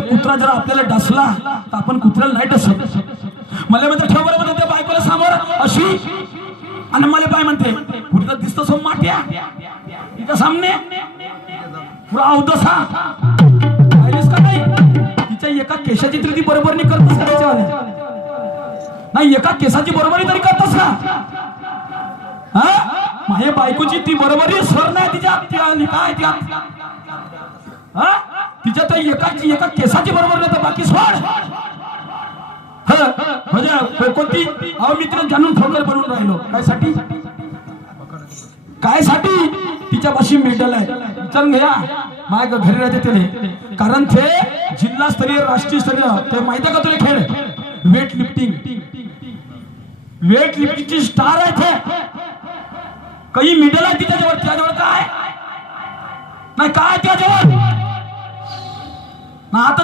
कुत्रा जर आपल्याला डसला तर आपण कुत्र्याला नाही डसत. मला म्हणते ठेव बरोबर त्या बायकोला समोर अशी, आणि मला बाय म्हणते कुठला दिसतो सो माट्या इथं सामने पुरा अवदसा पाहिलीस का नाही. तिच्या एका केसाची तरी ती बरोबर नाही करतस का तिच्यावाली, नाही एका केसाची बरोबरी तरी करतस का. हा माझ्या बायकोची ती बरोबरी सर नाही तिच्या काय त्या तिच्या तर एका केसाची बरोबर नाही तर बाकी सोड. म्हणजे कोणती अहो मी तिला जाणून ठोकर बनवून राहिलो कायसाठी, कायसाठी तिच्यापाशी मेडल आहे विचारून घ्या. माझ्या घरी राहते त्याने, कारण ते जिल्हास्तरीय राष्ट्रीय स्तरीय ते माहिती आहे का तुला खेळ वेट लिफ्टिंगची स्टार आहे ते. काही मेडल आहे तिच्याजवळ, त्याजवळ काय नाही काय त्याजवळ ना आता